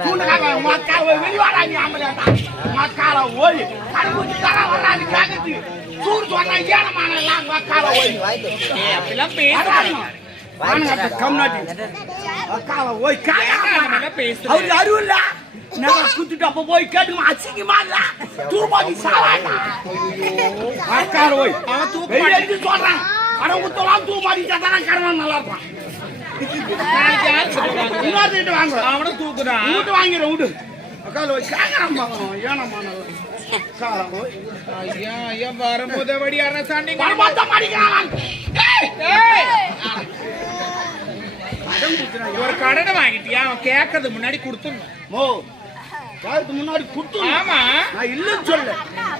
அடிக்கிறமா சுடாக உங்க அக்கா வெளிவாடா நீ ஆம்பளையாட்டா உங்க அக்கால ஓய் சொன்னா உங்க அக்கால ஓய் அப்படிலாம் போய் கேட்டுமா அசிங்கமா இல்ல சாவாடா அக்கார போய் அவன் நல்லா இருப்பான் நாளைக்கு வாங்க தூக்குறான் வீட்டு வாங்கிடுறேன் வீடு அக்கால ஏனம்மா ஐயா ஐயா வடியார ஒரு கடனை வாங்கிட்டியா அவன் கேட்கறது முன்னாடி கொடுத்துடணும் ஓ முன்னாடி குடுத்து ஆமா நான் இல்லைன்னு சொல்ல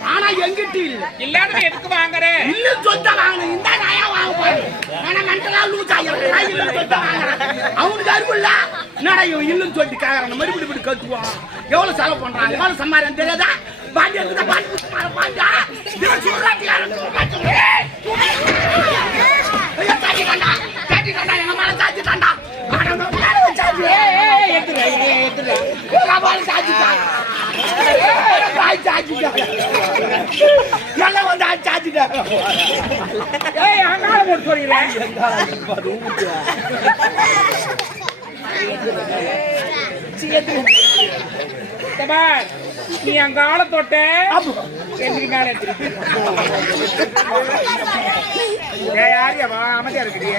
ஆனா எங்கிட்ட இல்ல? இல்லாத எதுக்கு வாங்குற? இல்லைன்னு சொல்லிட்டா வாங்கணும் இந்த நாயா வாங்க போய் ஆனா மென்டலா லூஸ் ஆகிடும் நான் இல்லைன்னு சொல்லிட்டா வாங்குறேன் அவனுக்கு அறிவு இல்ல. என்னடா இவன் இல்லைன்னு சொல்லிட்டு கேக்குறான். மறுபடி இப்படி கத்துவான். எவ்வளவு செலவு பண்றான்? எவ்வளவு சம்பாரம் தெரியாதா? பாண்டி இருக்குதா பாண்டி பாண்டியா இவன் சூறாட்டியாரன் சூறாட்டி. ஏய், சூறாட்டி. ஐயோ, சாத்திட்டான்டா, சாத்திட்டான்டா, எங்க மேல சாத்திட்டான்டா. அட, நான் நீ அங்க ஆள நீ தொட்ட எனக்கு மேல எடுத்துரு. அமைதியா இருக்கிறீங்க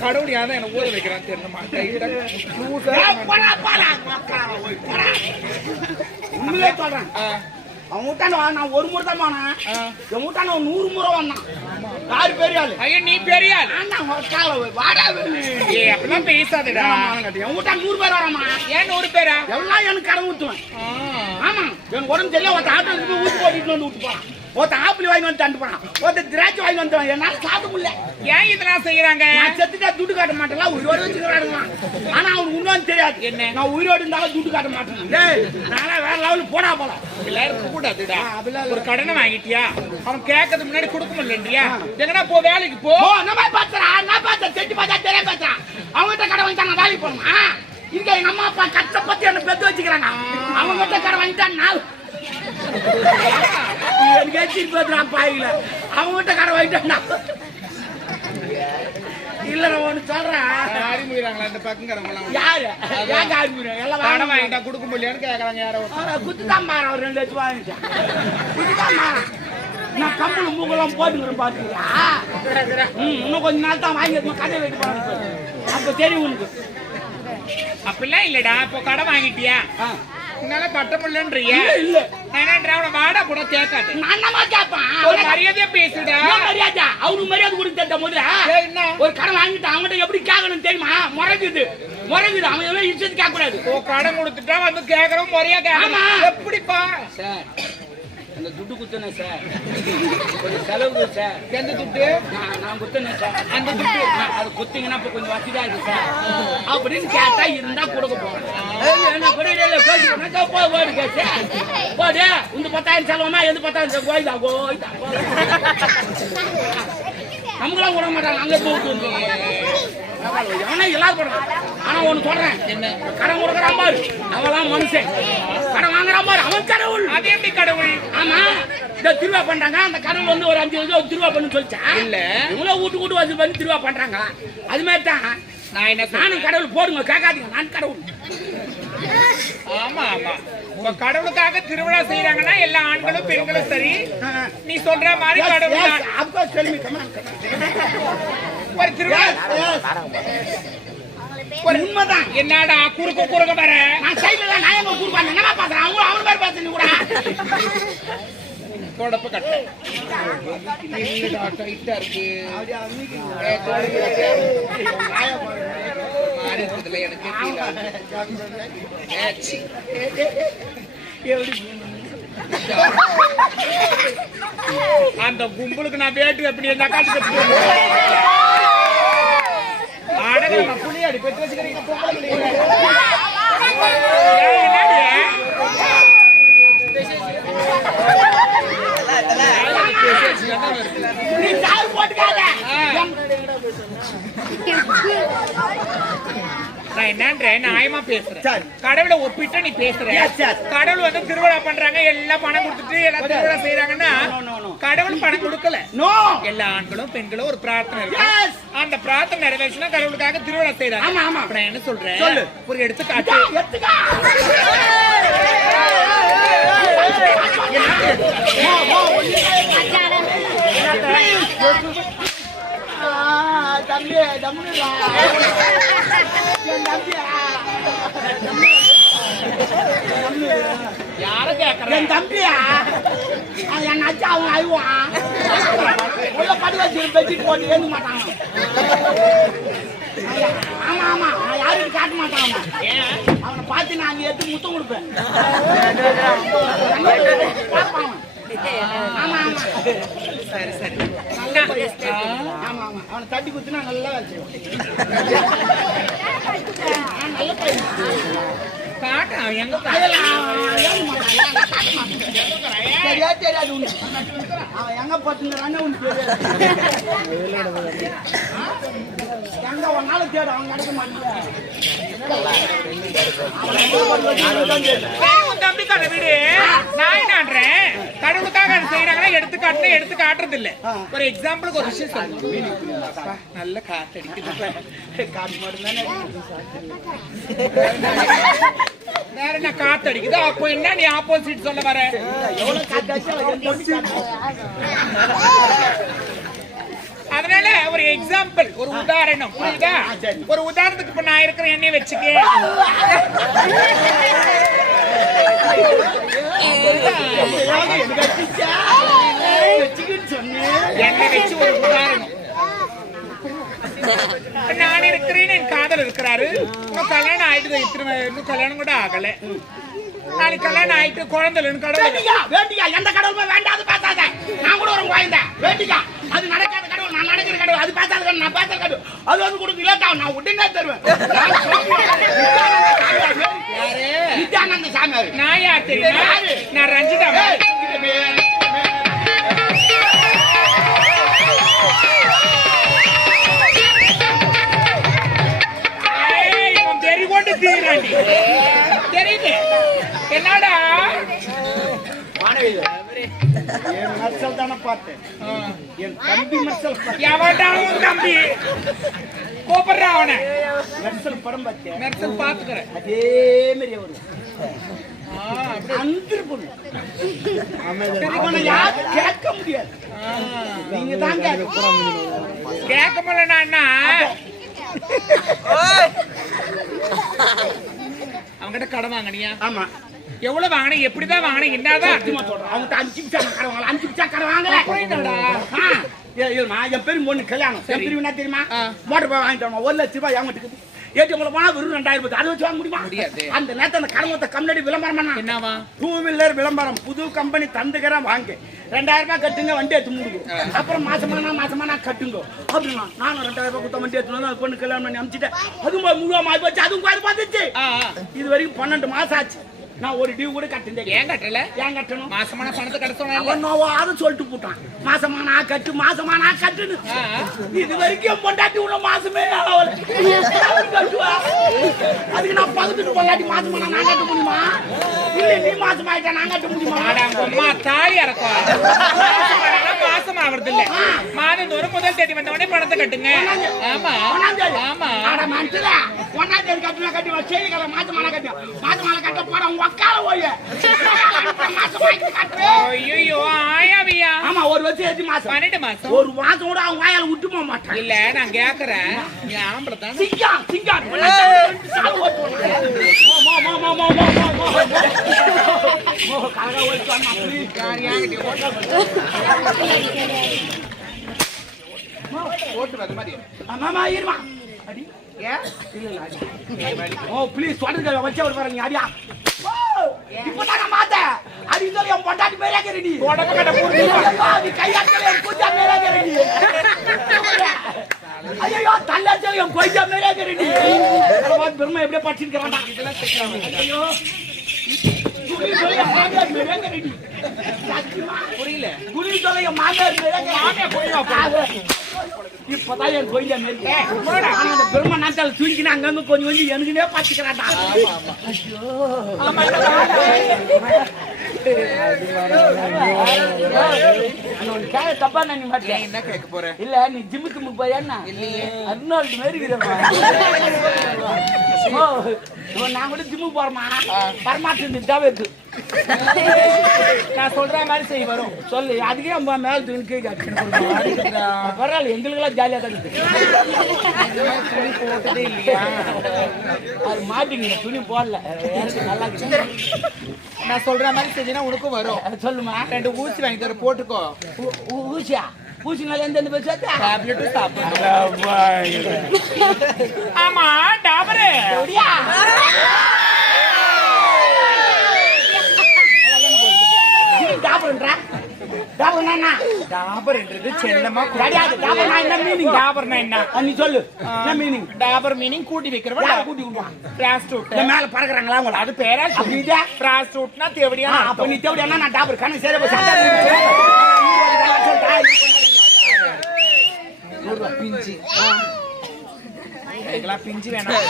கடவுள் என்ன ஊற வைக்கிறான் தெரியணுமா. உண்மையிலே சொல்றேன். அவன் வீட்டாண்ட நான் ஒரு முறை தான் போனேன். என் வீட்டாண்ட அவன் நூறு முறை வந்தான். யாரு பெரிய ஆளு ஐயோ நீ பெரிய ஆள் வாடா. ஏய் அப்படிலாம் பேசாதடா. என் வீட்டாண்ட நூறு பேர் வராமா? ஏன் நூறு பேரா? எல்லாம் எனக்கு ஆ. ஆமா. எனக்கு உடம்பு தெரியல ஒருத்த ஆட்டோ போட்டுட்டு வந்து விட்டு போறான். ஒருத்த ஆப்பிள் வாங்கி வந்து தண்டு போறான். ஒருத்த திராட்சை வாங்கி வந்து என்னால சாப்பிட முடியல. ஏன் இதெல்லாம் செய்யறாங்க? நான் செத்துட்டா துட்டு காட்ட மாட்டேன் உயிரோடு வச்சுக்கிறானுங்க ஆனா அவனுக்கு இன்னும் தெரியாது. என்ன? நான் உயிரோடு இருந்தாலும் துட்டு காட்ட மாட்டேன். நானே வேற லெவலுக்கு போடா போலாம் எல்லாம் இருக்க கூடாதுடா இல்ல. ஒரு கடனை வாங்கிட்டியா? அவன் கேட்கறது முன்னாடி கொடுக்க முடியலையா எங்கனா போ வேலைக்கு போ. நம்ம பாத்துறா நான் பார்த்தேன் செட்டு பார்த்தா தெரிய பாத்துறான் அவங்ககிட்ட கடை வாங்கிட்டா நான் வேலைக்கு போகணுமா? இங்க எங்க அம்மா அப்பா கஷ்டப்பட்டு என்ன பெத்து வச்சுக்கிறாங்க. அவங்ககிட்ட கடை வாங்கிட்டா நான் எனக்கு பாயில அவங்ககிட்ட கடை வாங்கிட்டா இல்ல நான் ஒண்ணு சொல்றேன். அறிமுறாங்களா இந்த பக்கங்கிறவங்களாம் யாரு? ஏன் காரிபுரம் எல்லாம் வாங்க வாங்கிட்டா கொடுக்க முடியலன்னு கேக்குறாங்க யாரோ குத்துதான் மாறன் ஒரு ரெண்டு லட்சம் வாங்கிட்டேன் குத்துதான் மாறன். நான் கம்பளம் மூக்கெல்லாம் போட்டுக்கிறேன் பாத்துக்கியா ம், இன்னும் கொஞ்ச நாள் தான் வாங்கி கதை வைக்க போறேன் அப்ப தெரியும் உனக்கு. அப்படிலாம் இல்லடா இப்போ கடன் வாங்கிட்டியா? ஆ. உன்னால கட்ட முடியலன்றிய இல்ல. என்னன்ற அவன வாடா கூட கேட்காது. நான் என்னமா கேட்பேன்? ஒரு மரியாதையா பேசுடா. மரியாதை? அவனுக்கு மரியாதை கொடுத்து தட்ட முதல்ல. ஒரு கடன் வாங்கிட்டு அவன்கிட்ட எப்படி கேட்கணும் தெரியுமா? முறைக்குது முறைக்குது அவன் எவ்வளவு இஷ்டத்துக்கு கேட்க கூடாது கடன் கொடுத்துட்டா வந்து கேக்குறோம் முறையா. கேட்கணும். எப்படிப்பா? சார். அந்த துட்டு குத்துனேன் சார் கொஞ்சம் செலவு சார் எந்த துட்டு? நான் குத்துனேன் சார் அந்த துட்டு. அது குத்திங்கன்னா இப்ப கொஞ்சம் வசதியா இருக்கு சார் அப்படின்னு கேட்டா இருந்தா கொடுக்க போறேன். ஏய், என்ன கூட இல்ல, இல்ல, கேட்டு, நான் போ, போடு இந்த பத்தாயிரம் செலவுமா? எந்த பத்தாயிரம்? கோயிதா, கோயிதா. நமக்கெல்லாம் விட மாட்டாங்க. அங்க போட்டு எவனா இல்லாத போடுறான் ஆனா ஒண்ணு சொல்றேன் என்ன கடன் கொடுக்கறான் பாரு அவெல்லாம் மனுஷன் கடன் வாங்குறான் பாரு அவன் கடவுள் அது எப்படி கடவுள் ஆமா. இந்த திருவா பண்றாங்க அந்த கடவுள் வந்து ஒரு அஞ்சு வருஷம் திருவா பண்ணு சொல்லிச்சா இல்ல. வீட்டு பண்ணி திருவா பண்றாங்க அது மாதிரி தான் நான் என்ன நானும் கடவுள் போடுங்க கேட்காதீங்க நான் கடவுள் ஆமா ஆமா கடவுளுக்காக திருவிழா செய்யறாங்கன்னா எல்லா ஆண்களும் பெண்களும் சரி நீ சொல்ற மாதிரி கடவுள் தான். ஒரு ஒரு உண்மைதான். என்னடா குறுக்க குறுக்க வர? நான் சைடுல நான் எங்க என்னமா பாக்குறேன் அவங்க அவன் மாதிரி பேசுறீங்க கூட. தொடப்பு கட்ட. இல்லடா டைட்டா இருக்கு? எனக்கு. அந்த கும்பலுக்கு நான் வேட்டு எப்படி இருந்தா காட்டு கட்டு அடங்க புளியாடி பெற்று வச்சுக்கிறீங்க பொம்பளை நியாயமா பேசுறேன். கடவுளை ஒப்பிட்டு நீ பேசுற. கடவுள் வந்து திருவிழா பண்றாங்க எல்லாம் பணம் கொடுத்துட்டு எல்லாம் திருவிழா செய்யறாங்கன்னா. கடவுள் பணம் கொடுக்கல. எல்லா ஆண்களும் பெண்களும் ஒரு பிரார்த்தனை. இருக்கு அந்த பிரார்த்தனை நிறைவேற்றினா கடவுளுக்காக திருவிழா செய்யறாங்க நான் என்ன சொல்றேன். ஒரு எடுத்துக்காட்டு. தம்பி தம்பியா யார கேக்குறேன் என் தம்பியா என் அச்சா அவன் அழுவான் உள்ள படி வச்சு பெட்ஷீட் போட்டு ஏந்து மாட்டான் ஆமா ஆமா நான் யாருக்கும் காட்ட மாட்டான் அவன். பார்த்து நான் அங்க எடுத்து முத்தம் கொடுப்பேன் பார்ப்பான். ஆமா ஆமா சரி சரி அவனை தட்டி குத்துனா நல்லா வேலை செய்வான். மாட்டான், மாட்டான். தெரியாது உனக்கு. அவன் எங்க பட்டுங்கிறான்னு உனக்கு. எங்க ஒரு நாள் தேடு அவன் கிடைக்க மாட்டேங்கிறான். சரி, உன் தம்பிக்கான வீடு நான் என்னன்றேன் கடவுளுக்காக செய்யறாங்கன்னா எடுத்து காட்டுறது இல்ல ஒரு எக்ஸாம்பிளுக்கு ஒரு விஷயம் சொல்லுங்க நல்ல காத்து அடிக்குது மட்டும்தானே வேற என்ன காத்து அடிக்குது? அப்போ என்ன நீ ஆப்போசிட் சொல்ல வர. அதனால ஒரு எக்ஸாம்பிள் ஒரு உதாரணம். புரியுதா. ஒரு உதாரணத்துக்கு இப்ப நான் இருக்கிற எண்ணெய் வச்சுக்க? வச்சுக்கின்னு சொன்னேன். எண்ணெய் வச்சு ஒரு உதாரணம் நான் இருக்கிறேன் என் காதல் இருக்கிறாரு இன்னும் கல்யாணம் ஆயிட்டு இத்தனை இன்னும் கல்யாணம் கூட ஆகல நாளைக்கு கல்யாணம் ஆயிட்டு குழந்தை கடவுள் வேண்டிக்கா, வேண்டிக்கா, எந்த கடவுளுமே வேண்டாது பேசாத. நான் கூட ஒரு குழந்தை. வேண்டிக்கா, அது நடக்காத கடவுள், நான் நடக்கிற கடவுள், அது பேசாத கடவுள், நான் பேசுற கடவுள். அது வந்து கொடுத்து ஆகும், நான் உடனே தருவேன். நித்யானந்த சாமியார். நான் யார் தெரியுமா? நான் ரஞ்சிதா என் தானே பார்த்தேன். என் தம்பி பார்த்தேன். எவன்டா உன் தம்பி கூப்பிடுறா அவனை மெர்சல் படம் பார்த்தேன். மெர்சல் பாத்துக்கிறேன் அதே மாதிரியே வரும். அந்திரு பொண்ணு. யாரும் கேட்க முடியாது நீங்க தான். கேட்க முடியலன்னா அவன்கிட்ட கடன் வாங்கினியா ஆமா எவ்வளவு வாங்கின எப்படிதான் வாங்கின என்னதான் சத்தியமா சொல்றேன். அவன்கிட்ட அஞ்சு பிச்சா கடை வாங்கல, அஞ்சு பிச்சா கடை வாங்கல. புரியுதுடா. ஆ, ஏ- ஏம்மா, என் பேரு பொண்ணு கல்யாணம். என் என்ன தெரியுமா? மோட்டர் பைக் வாங்கிட்டு வரணும். ஒரு லட்ச ரூபாய் என்கிட்ட இருக்குது. ATM ல போனா வெறும் ரெண்டாயிரம் ரூபாய். அதை வச்சு வாங்க முடியுமா? முடியாது. அந்த நேரத்துல அந்த கடமத்தை கம்யூனிட்டி விளம்பரம் பண்ணா. என்னவா டூ வீலர் விளம்பரம் புது கம்பெனி தந்துக்கிறேன் வாங்க ரெண்டாயிரம் ரூபாய் கட்டுங்க வண்டி எடுத்து முடிக்கும் அப்புறம் மாசமானா மாசமானா கட்டுங்க அப்படின்னா நானும் ரெண்டாயிரம் ரூபாய் கொடுத்த வண்டி எடுத்து அந்த பொண்ணு கல்யாணம் பண்ணி அனுப்பிச்சிட்டேன் அதுவும் போய் முழுவா மாறி போச்சு அதுவும் பார்த்துச்சு. இது வரைக்கும் பன்னெண்டு மாசம் ஆச்சு நான் ஒரு டியூ கூட கட்டுந்தேன் ஏன் கட்டல? ஏன் கட்டணும்? மாசமான பணத்தை கட்ட. அவன் நோவாத சொல்லிட்டு போட்டான். மாசமானா கட்டு மாசமானா கட்டுன்னு. ஆ. இது வரைக்கும் பொண்டாட்டி உள்ள மாசமே கட்டுவா? அதுக்கு நான் பகுத்துட்டு பொண்டாட்டி மாசமானா நான் கட்ட முடியுமா? இல்ல நீ மாசம் ஆயிட்டா நான் கட்ட முடியுமா? அம்மா தாலி இறக்கும் மாசம் ஆவறது இல்ல மாதந்தோறும் முதல் தேதி வந்த உடனே பணத்தை கட்டுங்க. ஆமா. ஆமா. மனுஷல, ஒண்ணாம் தேதி கட்டுனா கட்டுவா, செய்திகளை மாசமானா கட்டுவா. மாசமானா கட்ட. போட உங்க அக்கால போய். மாசம் வாங்கி கட்டு. ஐயோ ஆயாவியா? ஆமா ஒரு வருஷம் ஏத்தி மாசம். பன்னெண்டு மாசம்? ஒரு மாசம் கூட அவங்க வாயால விட்டு போக மாட்டான். இல்ல நான் கேக்குறேன். நீ ஆம்பளை தானே. யார் யார்கிட்ட ஓட்டு மாதிரி இருமா. அடி. ஓ ப்ளீஸ் சொல்லுங்க வச்ச ஒரு பாருங்க அடியா. ஓ, இப்பதான் நான் மாத்தேன் அடி சொல்லி என் பொண்டாட்டி மேலே கேரடி உடம்பு கட்ட மூடி அது என் குஞ்சா மேலே கேரடி ஐயோ தள்ள சொல்லி என் கொய்யா மேலே கேரடி பெருமை எப்படியே படிச்சிருக்கிறான்டா. ஐயோ புரியல. சொல்லி இப்பதான் என் கொய்யா ஆனா அந்த பெருமை நாட்டால தூக்கினா அங்கங்க கொஞ்சம் கொஞ்சம் எனக்குனே கேட்க தப்பா நினைக்க மாட்டேன். என்ன கேட்க போற? இல்ல நீ ஜிம்முக்கு முக்கு போயா இல்லையே. அர்னால்டு நான் கூட ஜிம்முக்கு போறேமா தேவை இருக்கு. நான் சொல்ற மாதிரி செய் வரும். சொல்லு. அதுக்கே அம்மா மேல தூக்கி பரவாயில்ல எங்களுக்கெல்லாம் ஜாலியா தான் துணி போட்டதே இல்லையா? அது மாட்டிங்க துணி போடல. எனக்கு நல்லா நான் சொல்ற மாதிரி செஞ்சீங்கன்னா உனக்கும் வரும். சொல்லுமா? ரெண்டு ஊசி வாங்கி தர போட்டுக்கோ. ஊசியா? ஊசினால எந்த எந்த பேர் சேர்த்தா டேப்லெட்டும் சாப்பிடு ஆமா டாபரு. டாபர்னா என்ன? டாபர்ன்றது செல்லமா கிடையாது என்ன மீனிங் டாபர்னா என்ன? நீ சொல்லு. என்ன மீனிங் டாபர் மீனிங் கூட்டி வைக்கிறவன் யார் கூட்டி விடுவான் பிராஸ்டூட் இந்த மேல பறக்குறாங்களா உங்களை அது பேரா? பிராஸ்டூட்னா ஆ, தேவடியான அப்ப நீ தேவையா நான் டாபர் கணக்கு சரி சண்டை பிஞ்சு பிஞ்சு வேணாம்.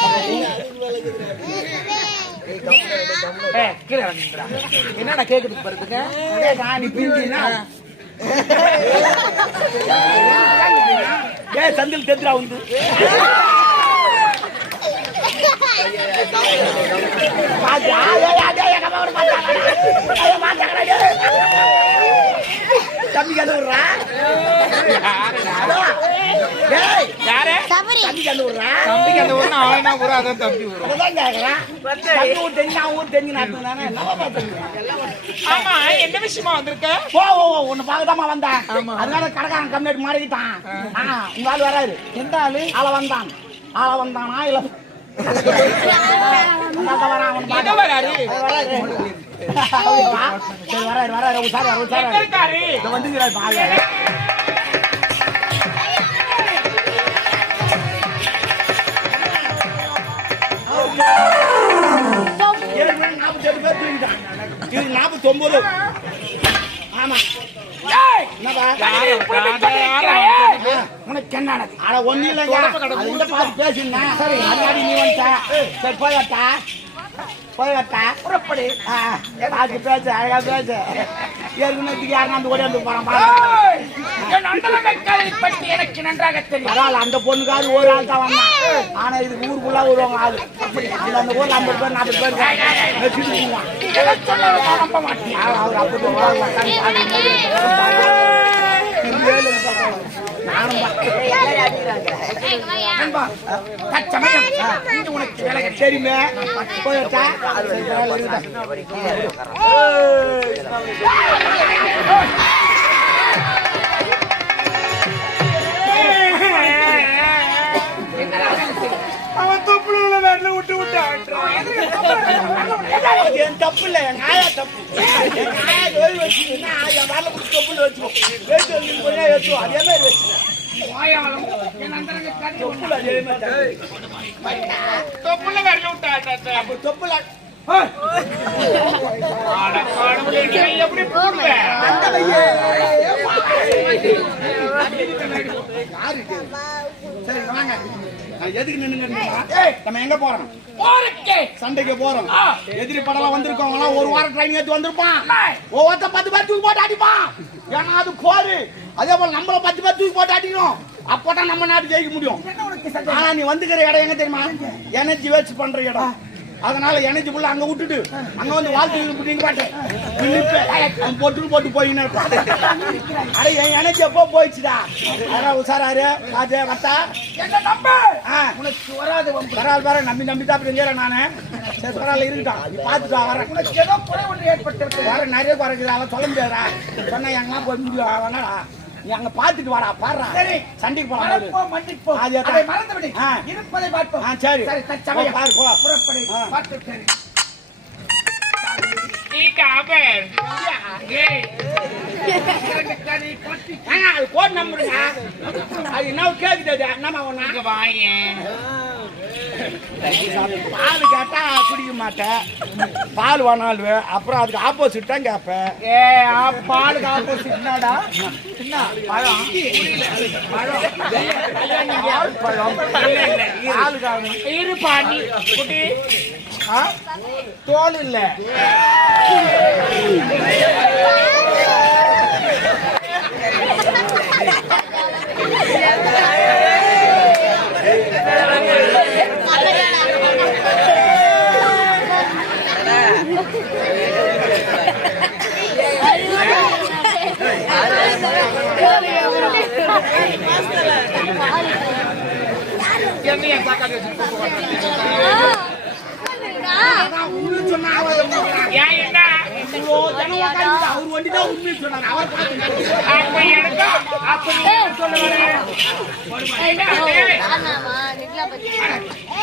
என்னடா கேக்குதுக்கு பாருங்க நீ பிஞ்சினா ஏ சந்தில் தெந்திரா வந்து பாத்தியா? ஏய், ஏய், ஏய், எங்க அம்மா கூட பார்த்தாங்கடா. ஐயோ, பார்த்தாங்கடா, ஏய். தம்பிக்கு அந்த விடுறா தம்பிக்கு அந்த விடுறா அந்த ஊர் அதான் தம்பி கேக்குறேன் தம்பி தெரிஞ்சு நான் ஊர் தெரிஞ்சு நான் தானே என்னவா பார்த்துருக்கேன் ஆமா என்ன விஷயமா வந்திருக்க? ஓ ஓ உன்னை பார்க்கதாம்மா வந்தேன். அதனால கடைக்காரன் கம்மியாட்டு மாறிக்கிட்டான். ஆ, உங்க ஆள் வராரு. எந்த ஆளு? ஆள வந்தான். ஆள வந்தானா இல்ல பார்க்க. வராரு வராரு. அப்படியா? சரி எங்க உசாரு இருக்காரு இங்க வந்துங்கிறாரு பாரு ஏற்கனவே நாற்பத்தெட்டு பேர் தூக்கிட்டான். இது நாற்பத்தொன்பது. ஆமா. என்னப்பா? யாரு? யாரு? ஆ, உனக்கு? அட, இல்லைங்க. பார்த்து பேசினேன். அதனால நீ வந்துட்ட. சரி, வரட்டா? போய் வரட்டா? ஆ, பார்த்து பேசு, அழகா பேசு. ஏற்கனவே யாருன்னா அந்த போறான் பாரு. என் அண்டலமைக்காரை பற்றி எனக்கு நன்றாக தெரியும் பரவாயில்ல, அந்த பொண்ணுக்காவது ஒரு ஆள் தான் வந்தான். ஆனா இதுக்கு ஊருக்குள்ள வருவாங்க ஆளு. அந்த அந்த ஊர்ல ஐம்பது பேர், நாற்பது பேர் மாட்டேன் அவர் அப்படி நானும் நண்பா, என் தப்பு இல்ல என் ஆயா தப்பு என் ஆயா வேலு வச்சுன்னா என் வரல குடி தொப்புல வச்சுக்கோ வேட்டு வந்து கொஞ்சம் வச்சுக்கோ அதே மாதிரி வச்சுக்கோ தொப்புல அப்ப தொப்புல எப்படி போடுவேன் சரி வாங்க. நான் எதுக்கு நின்னுங்க நம்ம எங்க போறோம்? போறக்கே சண்டைக்கு போறோம். எதிரி படம் வந்திருக்கவங்க ஒரு வாரம் ட்ரைனிங் எடுத்து வந்திருப்பான். ஒவ்வொருத்த பத்து பேர் தூக்கி போட்டு அடிப்பான். ஏன்னா அது போரு அதே போல நம்மள பத்து பேர் தூக்கி போட்டு அடிக்கணும். அப்பதான் நம்ம நாடு ஜெயிக்க முடியும். ஆனா நீ வந்துக்கிற இடம் எங்க தெரியுமா? எனர்ஜி வேஸ்ட் பண்ற இடம். அதனால எனர்ஜி ஃபுல்லா அங்க விட்டுட்டு அங்க வந்து வாழ்த்து புடிங்க பாட்டேன் அவன் போட்டு போட்டு போயின்னு அட என் எனர்ஜி எப்போ போயிடுச்சுடா? அதான் உசாராரு ராஜே வத்தா? என்ன நம்ப. உனக்கு வராது நம்பி நம்பி தான் இருந்தேன் நானு. சரி பரவாயில்ல இருக்கட்டும் நீ பார்த்துட்டு வரேன் உனக்கு ஏதோ குறை ஒன்று ஏற்பட்டிருக்கு. வர நிறைய குறைக்குது. அதெல்லாம் சொல்ல முடியாதா சொன்னா எங்கெல்லாம் போய் முடியும்? வேணாடா நீ அங்க பார்த்துட்டு வாடா பாடுறா. சரி. சண்டைக்கு போலாம் மன்னிப்போம். அதே தான். அதை மறந்து விடு ஆ. இருப்பதை பார்ப்போம். சரி. சரி தற்சமயம். போ, பாரு போ. புறப்படு. பார்த்து சரி. கோட் நம்பருங்க அது என்ன கேக்குது ஒண்ணா இங்க வாயேன் பால் கேட்டா குடிக்க மாட்டேன். பால் வேணாலும் அப்புறம் அதுக்கு ஆப்போசிட் தான் கேட்பேன். ஏ ஆ பாலுக்கு ஆப்போசிட் என்னடா? என்ன பழம்? பால் பழம் இரு. குட்டி. ஆ? தோல் இல்லை என்னைய பார்க்காத வச்சு அதான் உண்மை சொன்னா அவர் ஏன் வண்டி தான் உண்மை சொன்னாங்க அவர் அப்ப எனக்கு அப்ப நீ